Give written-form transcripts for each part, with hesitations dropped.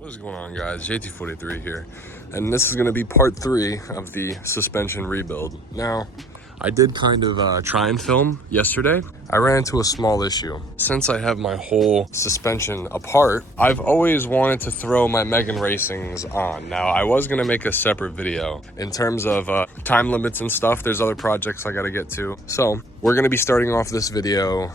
What is going on, guys? JT43 here, and this is going to be part 3 of the suspension rebuild. Now, I did kind of try and film yesterday. I ran into a small issue. Since I have my whole suspension apart, I've always wanted to throw my Megan Racings on. Now, I was going to make a separate video. In terms of time limits and stuff, there's other projects I got to get to. So, we're going to be starting off this video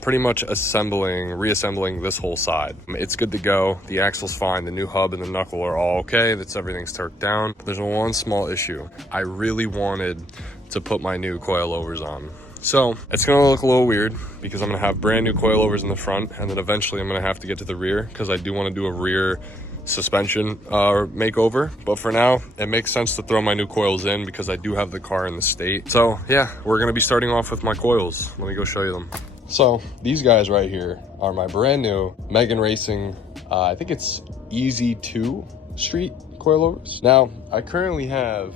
pretty much reassembling this whole side. It's good to go. The axle's fine. The new hub and the knuckle are all okay. Everything's torqued down. There's one small issue. I really wanted to put my new coilovers on. So it's gonna look a little weird because I'm gonna have brand new coilovers in the front, and then eventually I'm gonna have to get to the rear because I do want to do a rear suspension makeover. But for now, it makes sense to throw my new coils in because I do have the car in the state. So yeah, we're gonna be starting off with my coils. Let me go show you them. So these guys right here are my brand new Megan Racing, I think it's Easy 2 Street coilovers. Now, I currently have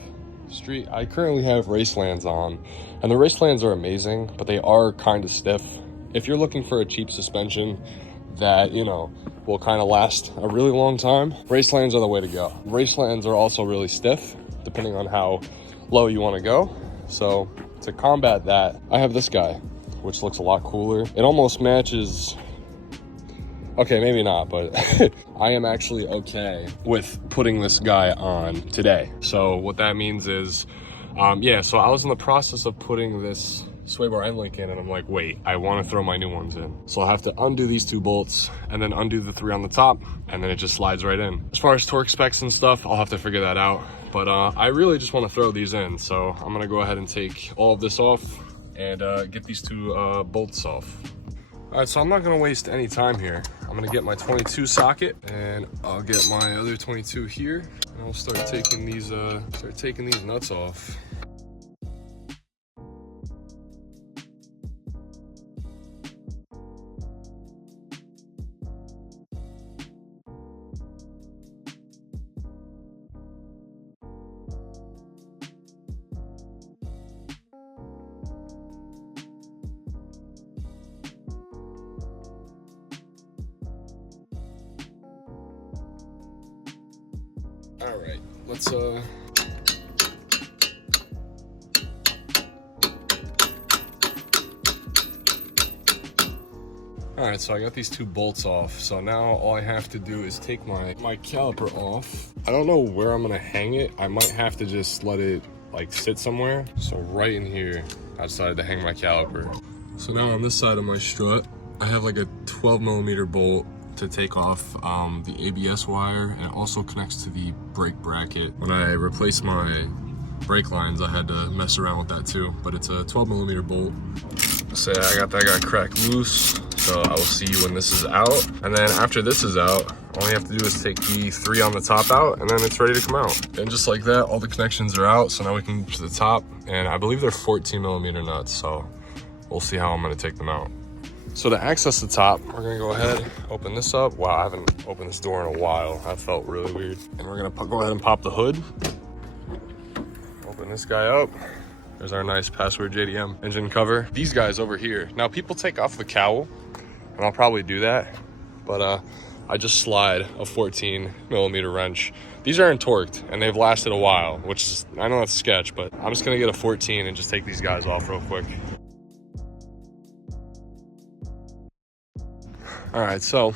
Racelands on, and the Racelands are amazing, but they are kind of stiff. If you're looking for a cheap suspension that, you know, will kind of last a really long time, Racelands are the way to go. Racelands are also really stiff, depending on how low you want to go. So to combat that, I have this guy, which looks a lot cooler. It almost matches. Okay, maybe not, but I am actually okay with putting this guy on today. So what that means is, so I was in the process of putting this sway bar end link in, and I'm like, wait, I want to throw my new ones in. So I'll have to undo these 2 bolts and then undo the 3 on the top, and then it just slides right in. As far as torque specs and stuff, I'll have to figure that out. But I really just want to throw these in. So I'm gonna go ahead and take all of this off and get these 2 bolts off. All right, so I'm not gonna waste any time here. I'm gonna get my 22 socket, and I'll get my other 22 here, and we'll start taking these nuts off. All right, let's all right, so I got these 2 bolts off. So now all I have to do is take my caliper off. I don't know where I'm gonna hang it. I might have to just let it like sit somewhere. So right in here, I decided to hang my caliper. So now on this side of my strut, I have like a 12mm bolt to take off the ABS wire, and it also connects to the brake bracket. When I replaced my brake lines, I had to mess around with that too, but it's a 12mm bolt. So I got that guy cracked loose, so I will see you when this is out. And then after this is out, all you have to do is take the 3 on the top out, and then it's ready to come out. And just like that, all the connections are out, so now we can get to the top, and I believe they're 14mm nuts, so we'll see how I'm gonna take them out. So to access the top, we're gonna go ahead, open this up. Wow, I haven't opened this door in a while. That felt really weird. And we're gonna go ahead and pop the hood. Open this guy up. There's our nice Password JDM engine cover. These guys over here. Now people take off the cowl, and I'll probably do that, but I just slide a 14mm wrench. These aren't torqued, and they've lasted a while, which is, I know that's sketch, but I'm just gonna get a 14 and just take these guys off real quick. All right, so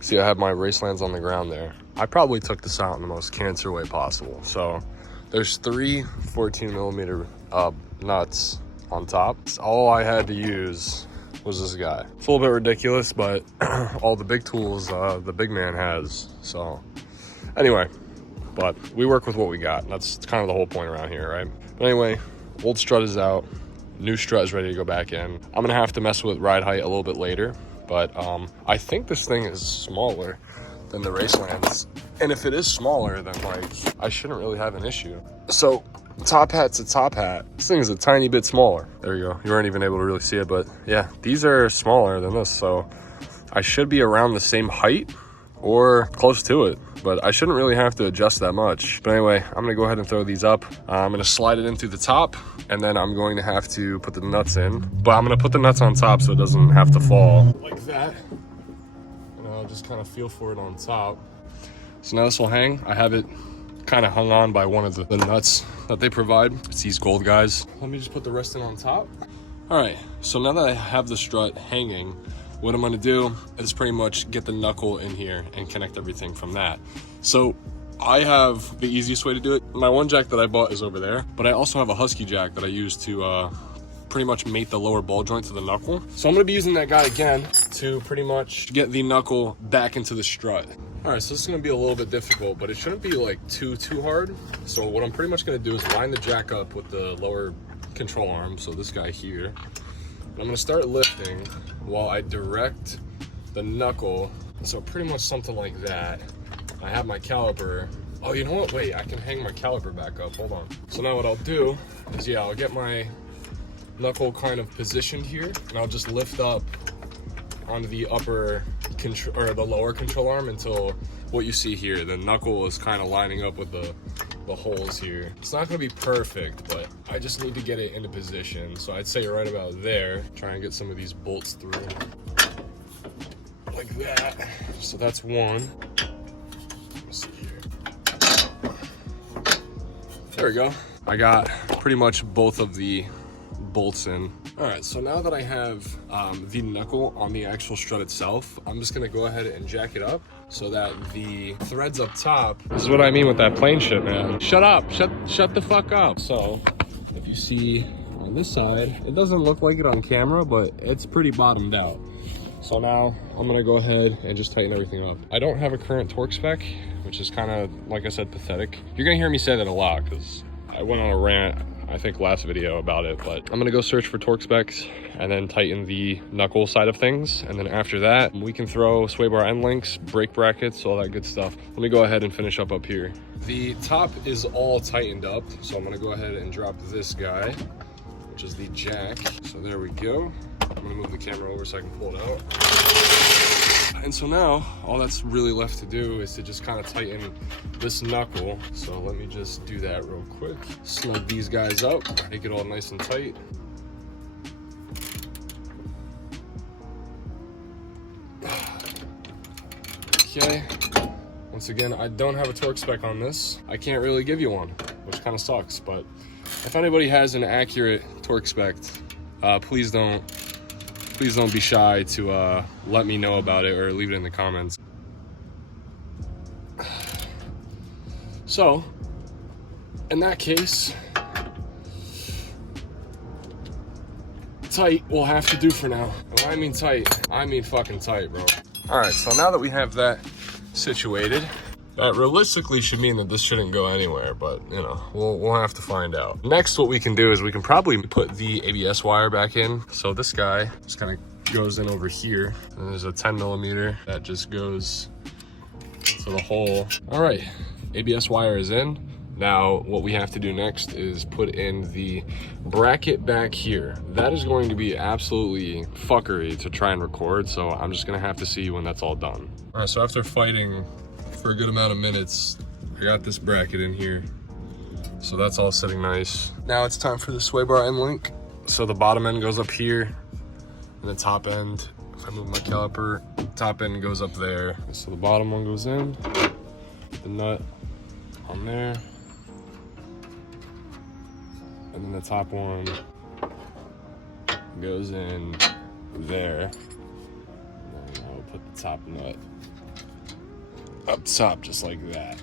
see, I have my Racelands on the ground there. I probably took this out in the most cancer way possible. So there's 3 14mm nuts on top. All I had to use was this guy. It's a little bit ridiculous, but all the big tools the big man has. So anyway, but we work with what we got. That's kind of the whole point around here, right? But anyway, old strut is out. New strut is ready to go back in. I'm gonna have to mess with ride height a little bit later. But I think this thing is smaller than the Racelands. And if it is smaller, then like I shouldn't really have an issue. So top hat's a top hat. This thing is a tiny bit smaller. There you go. You weren't even able to really see it, but yeah, these are smaller than this. So I should be around the same height or close to it, but I shouldn't really have to adjust that much. But anyway, I'm gonna go ahead and throw these up. I'm gonna slide it in through the top, and then I'm going to have to put the nuts in. But I'm gonna put the nuts on top so it doesn't have to fall like that. And I'll I'll just kind of feel for it on top. So now this will hang. I have it kind of hung on by one of the nuts that they provide. It's these gold guys. Let me just put the rest in on top. All right, so now that I have the strut hanging, what I'm gonna do is pretty much get the knuckle in here and connect everything from that. So I have the easiest way to do it. My one jack that I bought is over there, but I also have a Husky jack that I use to pretty much mate the lower ball joint to the knuckle. So I'm gonna be using that guy again to pretty much get the knuckle back into the strut. All right, so this is gonna be a little bit difficult, but it shouldn't be like too hard. So what I'm pretty much gonna do is line the jack up with the lower control arm, so this guy here. And I'm gonna start lifting while I direct the knuckle. So pretty much something like that. I have my caliper. Oh, you know what? Wait, I can hang my caliper back up. Hold on. So now what I'll do is, yeah, I'll get my knuckle kind of positioned here, and I'll just lift up onto the upper control or the lower control arm until what you see here, the knuckle is kind of lining up with the holes here. It's not going to be perfect, but I just need to get it into position. So I'd say right about there. Try and get some of these bolts through like that. So that's one. Let's see here. There we go. I got pretty much both of the bolts in. All right, so now that I have the knuckle on the actual strut itself, I'm just gonna go ahead and jack it up so that the threads up top, this is what I mean with that plane shit, man. Shut up, shut the fuck up. So if you see on this side, it doesn't look like it on camera, but it's pretty bottomed out. So now I'm gonna go ahead and just tighten everything up. I don't have a current torque spec, which is kind of, like I said, pathetic. You're gonna hear me say that a lot because I went on a rant, I think last video about it, but I'm gonna go search for torque specs and then tighten the knuckle side of things. And then after that, we can throw sway bar end links, brake brackets, all that good stuff. Let me go ahead and finish up here. The top is all tightened up. So I'm gonna go ahead and drop this guy, which is the jack. So there we go. I'm gonna move the camera over so I can pull it out. And so now, all that's really left to do is to just kind of tighten this knuckle. So let me just do that real quick. Snug these guys up, make it all nice and tight. Okay, once again, I don't have a torque spec on this. I can't really give you one, which kind of sucks, but if anybody has an accurate torque spec, please don't be shy to let me know about it or leave it in the comments. So, in that case, tight will have to do for now. And when I mean tight, I mean fucking tight, bro. All right, so now that we have that situated, that realistically should mean that this shouldn't go anywhere, but you know, we'll have to find out. Next, what we can do is we can probably put the ABS wire back in. So this guy just kind of goes in over here, and there's a 10mm that just goes to the hole. All right, ABS wire is in. Now, what we have to do next is put in the bracket back here. That is going to be absolutely fuckery to try and record, so I'm just gonna have to see when that's all done. All right, so after fighting for a good amount of minutes, I got this bracket in here. So that's all sitting nice. Now it's time for the sway bar end link. So the bottom end goes up here, and the top end, if I move my caliper, top end goes up there. So the bottom one goes in, the nut on there, and then the top one goes in there. And then I'll put the top nut up top just like that.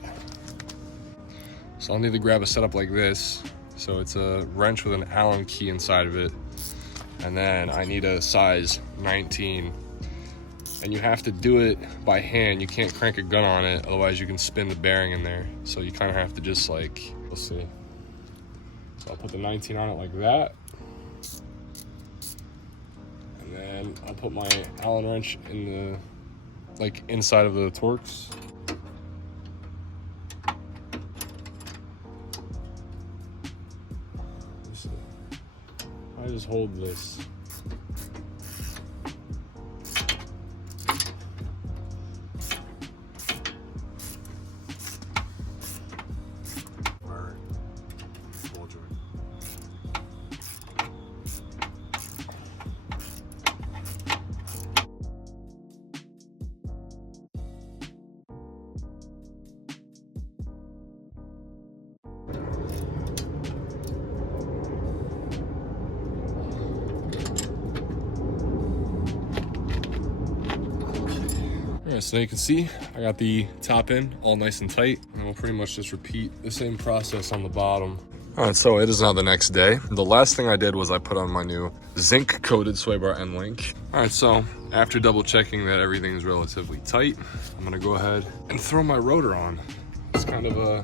So I'll need to grab a setup like this. So it's a wrench with an Allen key inside of it. And then I need a size 19. And you have to do it by hand. You can't crank a gun on it, otherwise you can spin the bearing in there. So you kind of have to just like, we'll see. So I'll put the 19 on it like that. And then I'll put my Allen wrench in the, like inside of the Torx. I just hold this. right, so now you can see I got the top in all nice and tight, and we'll pretty much just repeat the same process on the bottom. All right, so it is now the next day. The last thing I did was I put on my new zinc coated sway bar end link. All right, so after double checking that everything is relatively tight, I'm gonna go ahead and throw my rotor on. It's kind of a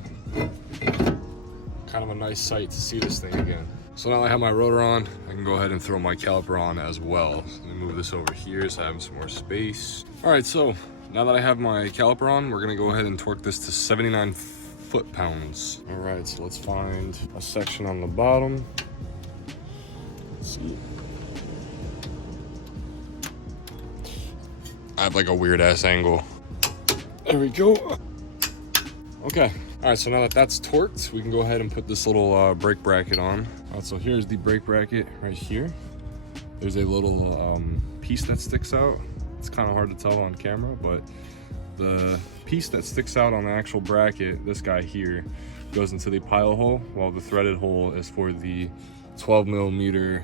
nice sight to see this thing again. So now I have my rotor on, I can go ahead and throw my caliper on as well. So let me move this over here so I have some more space. All right, so now that I have my caliper on, we're gonna go ahead and torque this to 79 foot-pounds. All right, so let's find a section on the bottom. Let's see. I have like a weird ass angle. There we go. Okay. All right, so now that that's torqued, we can go ahead and put this little brake bracket on. All right, so here's the brake bracket right here. There's a little piece that sticks out. It's kind of hard to tell on camera, but the piece that sticks out on the actual bracket, this guy here, goes into the pilot hole, while the threaded hole is for the 12mm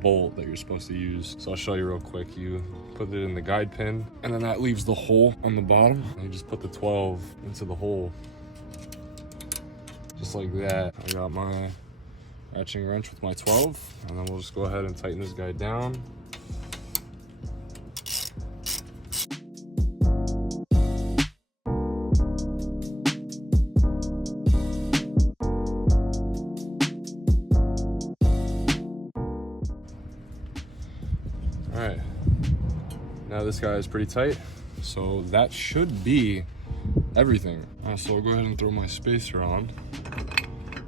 bolt that you're supposed to use. So I'll show you real quick. You put it in the guide pin, and then that leaves the hole on the bottom, and you just put the 12 into the hole. Just like that. I got my ratcheting wrench with my 12, and then we'll just go ahead and tighten this guy down. All right, now this guy is pretty tight, so that should be everything. All right, so I'll go ahead and throw my spacer on.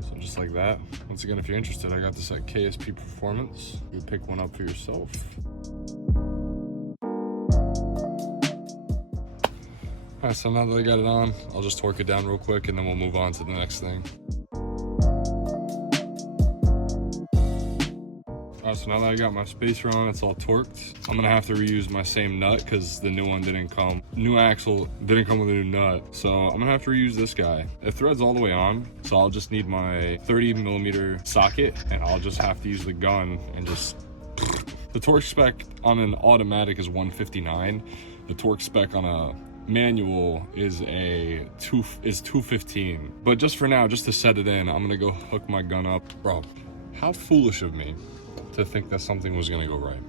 So just like that. Once again, if you're interested, I got this at KSP Performance. You can pick one up for yourself. All right, so now that I got it on, I'll just torque it down real quick, and then we'll move on to the next thing. So now that I got my spacer on, it's all torqued. I'm gonna have to reuse my same nut because the new one didn't come. New axle didn't come with a new nut. So I'm gonna have to reuse this guy. It threads all the way on, so I'll just need my 30mm socket, and I'll just have to use the gun and just... The torque spec on an automatic is 159. The torque spec on a manual is 215. But just for now, just to set it in, I'm gonna go hook my gun up. Bro, how foolish of me to think that something was gonna go right.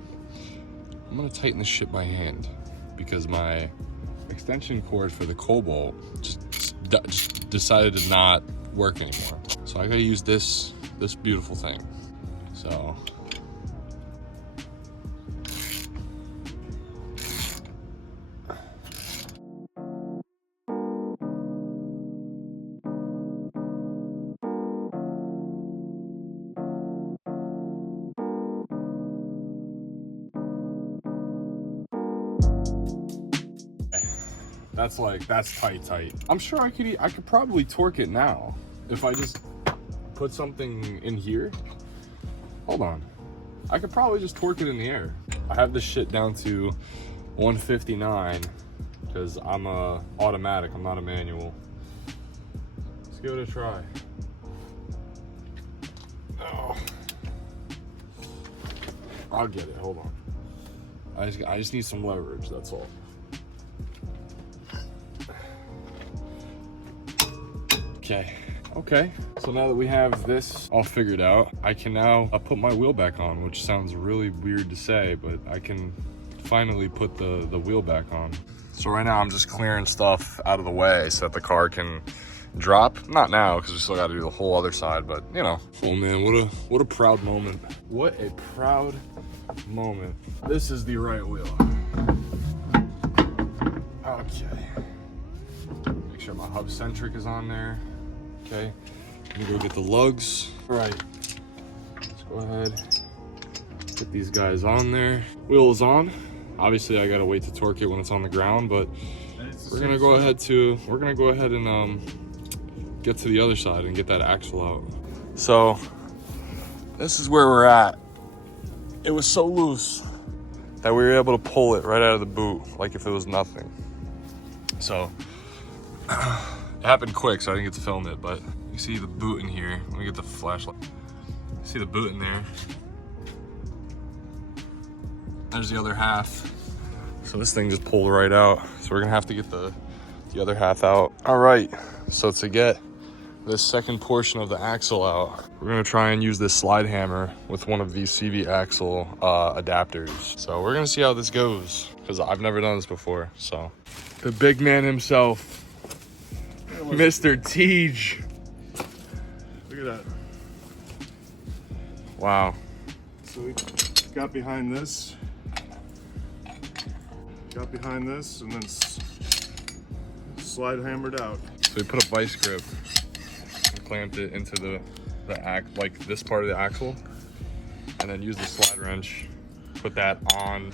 I'm gonna tighten this shit by hand because my extension cord for the Cobalt just decided to not work anymore. So I gotta use this beautiful thing. So that's tight. I'm sure I could probably torque it now if I just put something in here. Hold on, I could probably just torque it in the air. I have this shit down to 159 because I'm a automatic, I'm not a manual. Let's give it a try. Oh, I'll get it, hold on. I just need some leverage, that's all. Okay, so now that we have this all figured out, I can now put my wheel back on, which sounds really weird to say, but I can finally put the wheel back on. So right now I'm just clearing stuff out of the way so that the car can drop. Not now, because we still got to do the whole other side, but you know. Oh man, what a proud moment. What a proud moment. This is the right wheel. Okay. Make sure my hub centric is on there. Okay, let me go get the lugs. All right, let's go ahead, get these guys on there. Wheel is on. Obviously, I gotta wait to torque it when it's on the ground, but we're gonna go ahead and get to the other side and get that axle out. So this is where we're at. It was so loose that we were able to pull it right out of the boot, like if it was nothing. So. It happened quick, so I didn't get to film it, but you see the boot in here. Let me get the flashlight. You see the boot in there. There's the other half. So this thing just pulled right out. So we're gonna have to get the other half out. All right, so to get this second portion of the axle out, we're gonna try and use this slide hammer with one of these CV axle adapters. So we're gonna see how this goes, because I've never done this before. So the big man himself, Mr. Teej. Look at that. Wow. So we got behind this, and then slide hammered out. So we put a vice grip and clamped it into like this part of the axle, and then use the slide wrench, put that on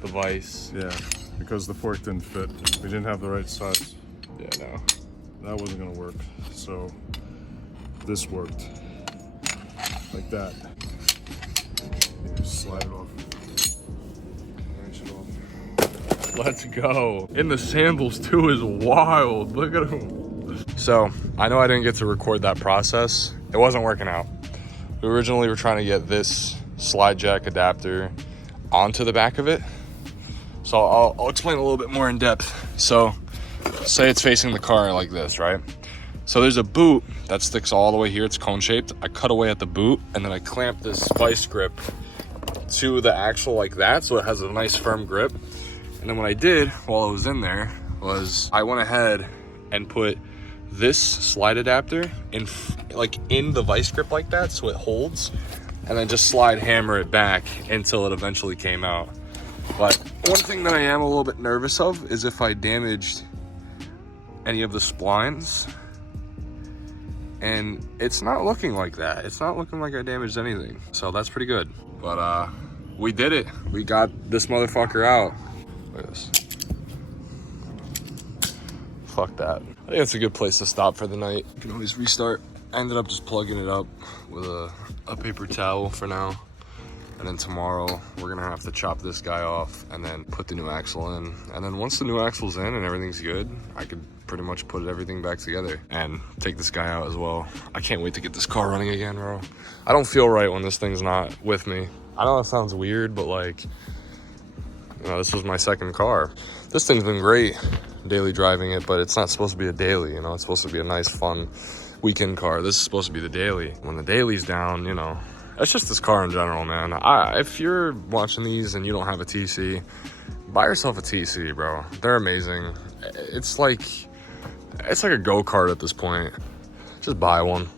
the vice. Yeah, because the fork didn't fit. We didn't have the right size. Yeah, no. That wasn't gonna work. So this worked. Like that. You just slide it off. Wrench it off. Let's go. And the sandals too is wild. Look at them. So I know I didn't get to record that process. It wasn't working out. We originally were trying to get this slide jack adapter onto the back of it. So I'll explain a little bit more in depth. So say it's facing the car like this, right? So there's a boot that sticks all the way here. It's cone shaped. I cut away at the boot, and then I clamp this vice grip to the axle like that, so it has a nice firm grip. And then what I did while I was in there was I went ahead and put this slide adapter in the vice grip like that, so it holds, and then just slide hammer it back until it eventually came out. But one thing that I am a little bit nervous of is if I damaged any of the splines. And it's not looking like that. It's not looking like I damaged anything. So that's pretty good. But we did it. We got this motherfucker out. Look at this. Fuck that. I think it's a good place to stop for the night. You can always restart. I ended up just plugging it up with a paper towel for now. And then tomorrow we're gonna have to chop this guy off and then put the new axle in. And then once the new axle's in and everything's good, I could pretty much put everything back together and take this guy out as well. I can't wait to get this car running again, bro. I don't feel right when this thing's not with me. I know that sounds weird, but like, you know, this was my second car. This thing's been great daily driving it, but it's not supposed to be a daily, you know, it's supposed to be a nice, fun weekend car. This is supposed to be the daily. When the daily's down, you know, it's just this car in general, man. If you're watching these and you don't have a TC, buy yourself a TC, bro. They're amazing. It's like a go-kart at this point. Just buy one.